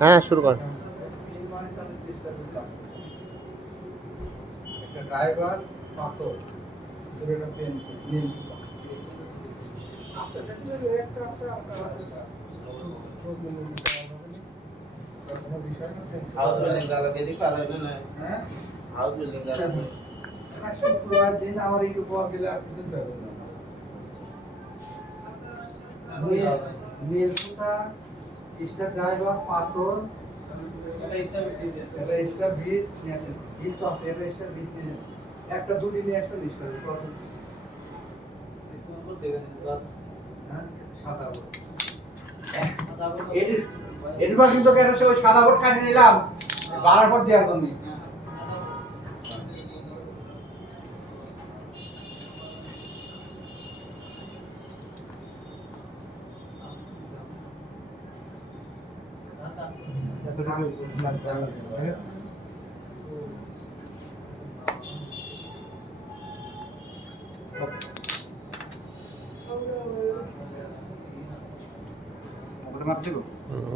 হ্যাঁ শুরু কর। একটা ড্রাইভার পাথর ধরে একটা পেন্সিল নীল সুতা আসলে একটা আছে আপনার কোনো বিষয় না হাউস বিল্ডিং গালা দিয়ে দিই পালা না হ্যাঁ হাউস বিল্ডিং গালা শুক্রবার দিন আমার একটু পর গেলে আর কিছু পাবো না নীল সুতা স্টার ড্রাইভার পাথর এটা স্টার ভিত নিয়ে আসেন ভিত তো আছে এটা স্টার ভিত নিয়ে একটা দুটি নিয়ে আসবেন স্টার হ্যাঁ সাদা বোর্ড এডবার কিন্তু কেন সে ওই সাদা বোর্ড কাটে নিলাম বাড়ার পর দেওয়ার জন্য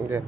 দেন।